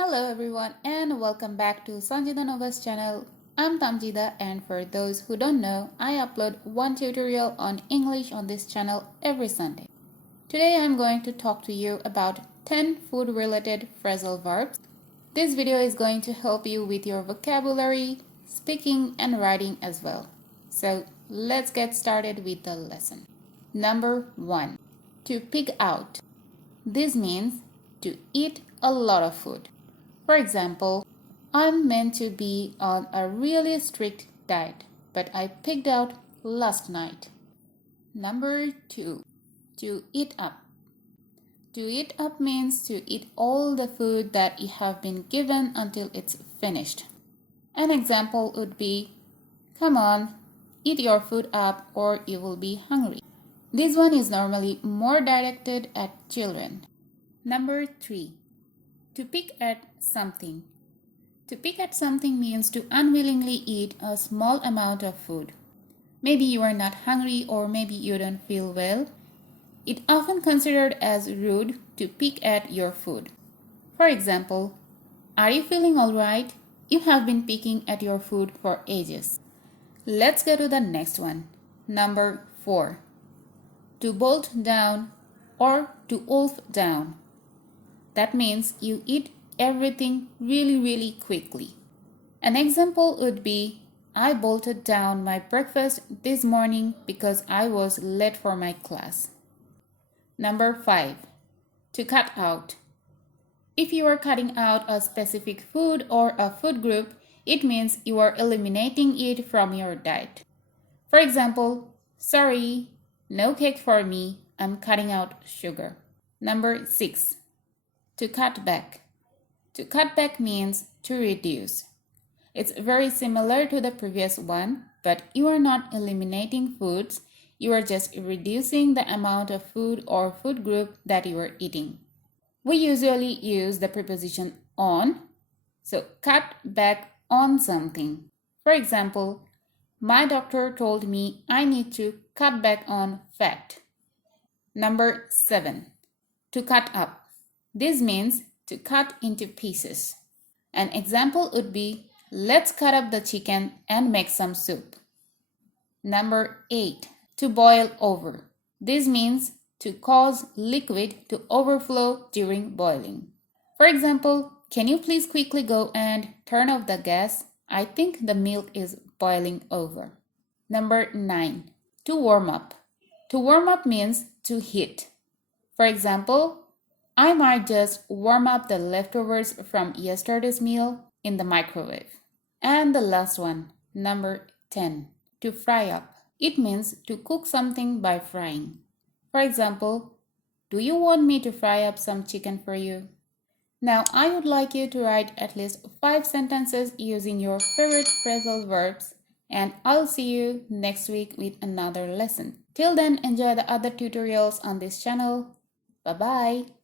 Hello everyone and welcome back to Sunjida Nova's channel. I'm Tamjida, and for those who don't know, I upload one tutorial on English on this channel every Sunday. Today I'm going to talk to you about 10 food related phrasal verbs. This video is going to help you with your vocabulary, speaking and writing as well. So let's get started with the lesson. Number 1. To pig out. This means to eat a lot of food. For example, I'm meant to be on a really strict diet, but I pigged out last night. Number 2. To eat up. To eat up means to eat all the food that you have been given until it's finished. An example would be, come on, eat your food up or you will be hungry. This one is normally more directed at children. Number 3. To pick at something. To pick at something means to unwillingly eat a small amount of food. Maybe you are not hungry or maybe you don't feel well. It's often considered as rude to pick at your food. For example, are you feeling alright? You have been picking at your food for ages. Let's go to the next one. Number 4. To bolt down or to wolf down. That means you eat everything really quickly. An example would be, I bolted down my breakfast this morning because I was late for my class. Number 5. To cut out. If you are cutting out a specific food or a food group, it means you are eliminating it from your diet. For example, sorry, no cake for me, I'm cutting out sugar. Number 6. To cut back. To cut back means to reduce. It's very similar to the previous one, but you are not eliminating foods, you are just reducing the amount of food or food group that you are eating. We usually use the preposition on, so cut back on something. For example, my doctor told me I need to cut back on fat. Number 7. To cut up. This means to cut into pieces. An example would be, let's cut up the chicken and make some soup. Number 8. To boil over. This means to cause liquid to overflow during boiling. For example, can you please quickly go and turn off the gas? I think the milk is boiling over. Number 9. To warm up. To warm up means to heat. For example, I might just warm up the leftovers from yesterday's meal in the microwave. And the last one, number 10, to fry up. It means to cook something by frying. For example, do you want me to fry up some chicken for you? Now I would like you to write at least 5 sentences using your favorite phrasal verbs, and I'll see you next week with another lesson. Till then, enjoy the other tutorials on this channel. Bye-bye.